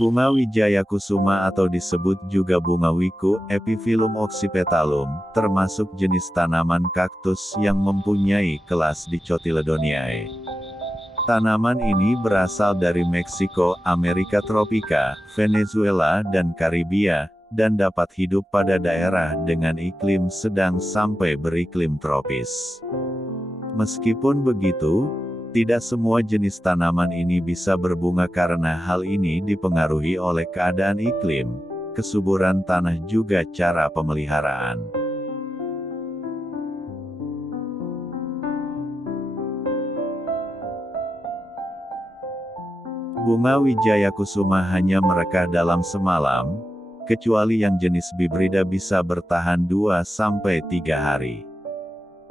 Bunga Wijaya Kusuma atau disebut juga bunga wiku, Epiphyllum oxypetalum, termasuk jenis tanaman kaktus yang mempunyai kelas Dicotyledoniae. Tanaman ini berasal dari Meksiko, Amerika tropika, Venezuela dan Karibia, dan dapat hidup pada daerah dengan iklim sedang sampai beriklim tropis. Meskipun begitu, tidak semua jenis tanaman ini bisa berbunga karena hal ini dipengaruhi oleh keadaan iklim, kesuburan tanah juga cara pemeliharaan. Bunga Wijaya Kusuma hanya merekah dalam semalam, kecuali yang jenis bibrida bisa bertahan 2-3 hari.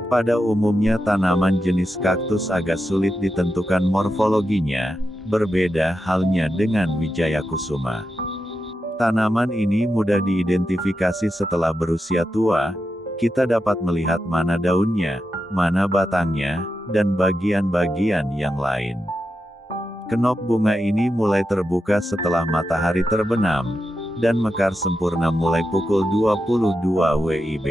Pada umumnya tanaman jenis kaktus agak sulit ditentukan morfologinya, berbeda halnya dengan Wijaya Kusuma. Tanaman ini mudah diidentifikasi setelah berusia tua, kita dapat melihat mana daunnya, mana batangnya, dan bagian-bagian yang lain. Kenop bunga ini mulai terbuka setelah matahari terbenam, dan mekar sempurna mulai pukul 22 WIB.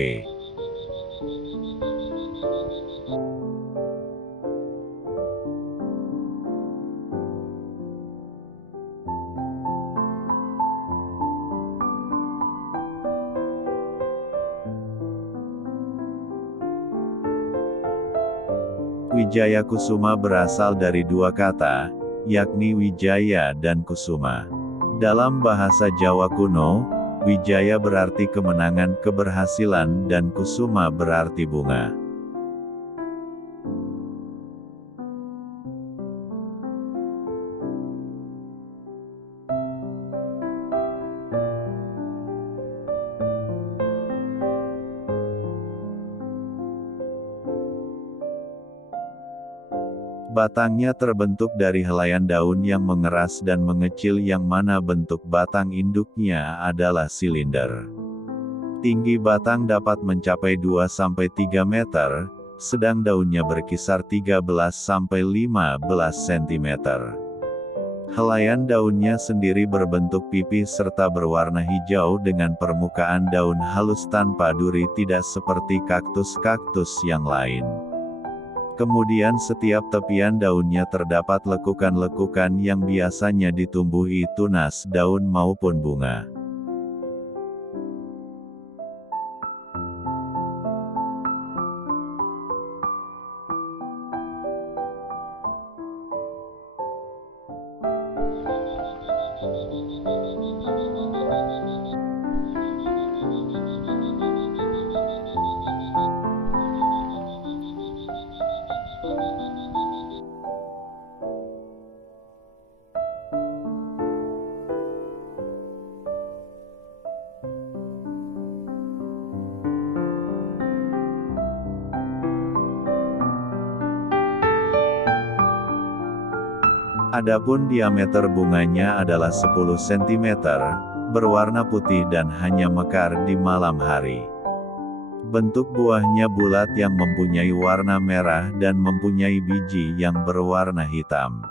Wijaya Kusuma berasal dari dua kata, yakni Wijaya dan Kusuma. Dalam bahasa Jawa kuno, Wijaya berarti kemenangan, keberhasilan, dan Kusuma berarti bunga. Batangnya terbentuk dari helaian daun yang mengeras dan mengecil yang mana bentuk batang induknya adalah silinder. Tinggi batang dapat mencapai 2-3 meter, sedang daunnya berkisar 13-15 cm. Helaian daunnya sendiri berbentuk pipih serta berwarna hijau dengan permukaan daun halus tanpa duri, tidak seperti kaktus-kaktus yang lain. Kemudian setiap tepian daunnya terdapat lekukan-lekukan yang biasanya ditumbuhi tunas daun maupun bunga. Adapun diameter bunganya adalah 10 cm, berwarna putih dan hanya mekar di malam hari. Bentuk buahnya bulat yang mempunyai warna merah dan mempunyai biji yang berwarna hitam.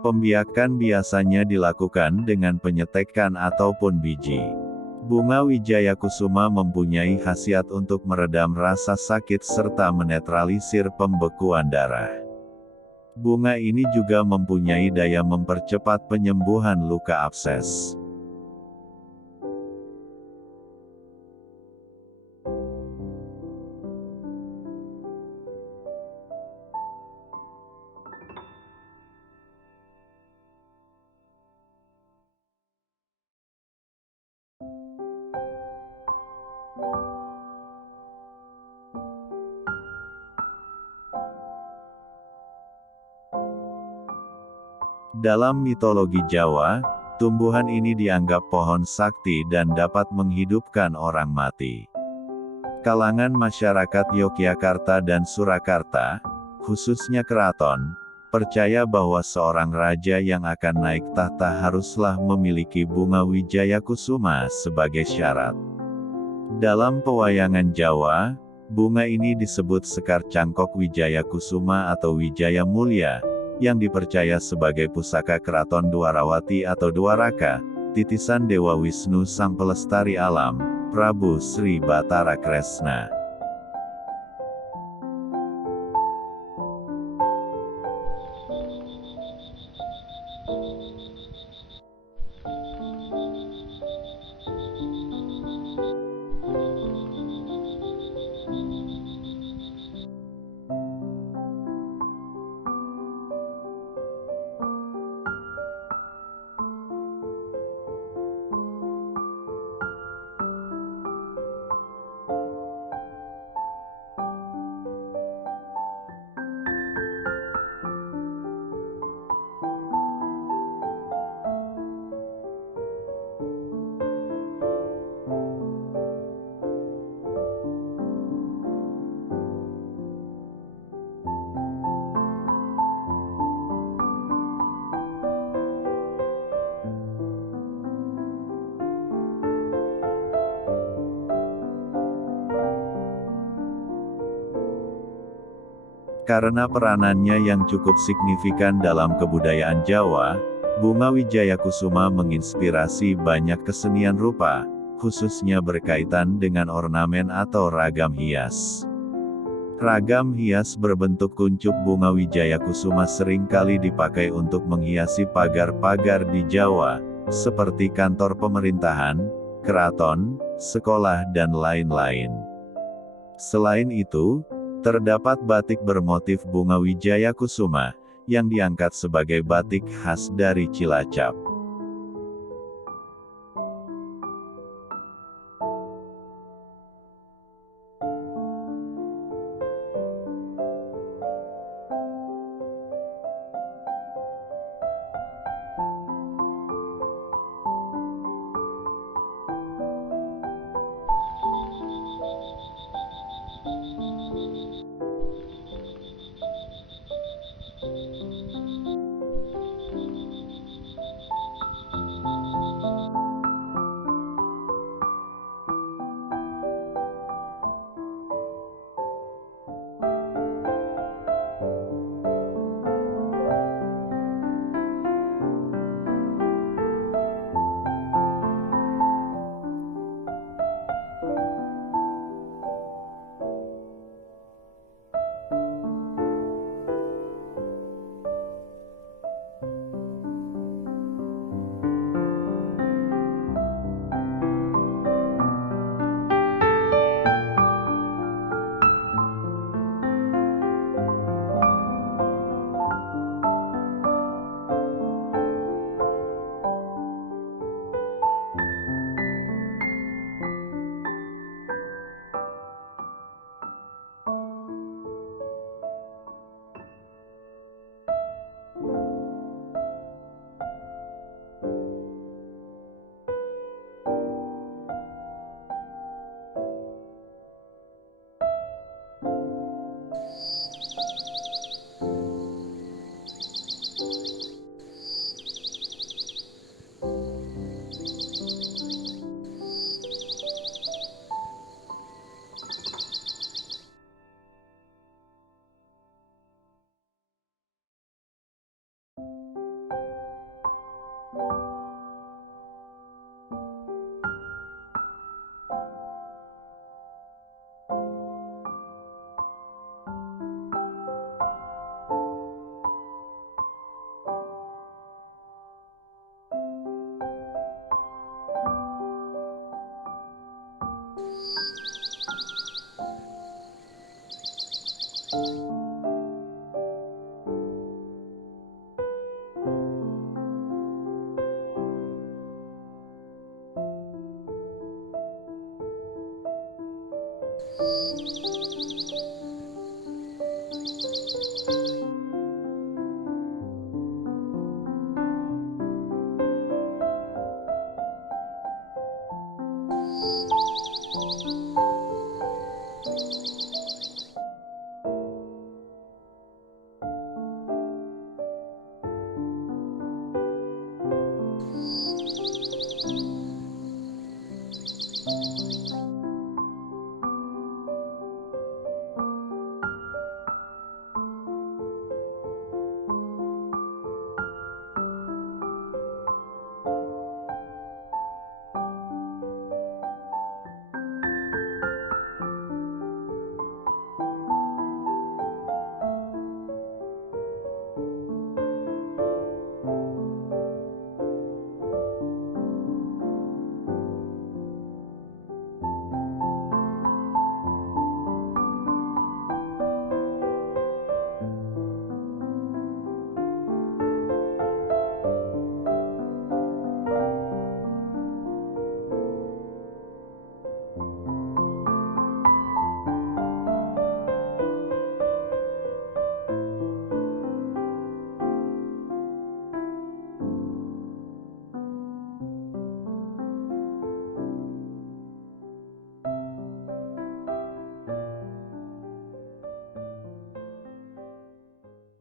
Pembiakan biasanya dilakukan dengan penyetekan ataupun biji. Bunga Wijaya Kusuma mempunyai khasiat untuk meredam rasa sakit serta menetralisir pembekuan darah. Bunga ini juga mempunyai daya mempercepat penyembuhan luka abses. Dalam mitologi Jawa, tumbuhan ini dianggap pohon sakti dan dapat menghidupkan orang mati. Kalangan masyarakat Yogyakarta dan Surakarta, khususnya keraton, percaya bahwa seorang raja yang akan naik tahta haruslah memiliki bunga Wijaya Kusuma sebagai syarat. Dalam pewayangan Jawa, Bunga ini disebut Sekar Cangkok Wijaya Kusuma atau Wijaya Mulia, yang dipercaya sebagai pusaka keraton Dwarawati atau Dwaraka, titisan Dewa Wisnu Sang Pelestari Alam, Prabu Sri Batara Kresna. Karena peranannya yang cukup signifikan dalam kebudayaan Jawa, bunga Wijaya Kusuma menginspirasi banyak kesenian rupa, khususnya berkaitan dengan ornamen atau ragam hias. Ragam hias berbentuk kuncup bunga Wijaya Kusuma seringkali dipakai untuk menghiasi pagar-pagar di Jawa, seperti kantor pemerintahan, keraton, sekolah dan lain-lain. Selain itu, terdapat batik bermotif bunga Wijaya Kusuma, yang diangkat sebagai batik khas dari Cilacap.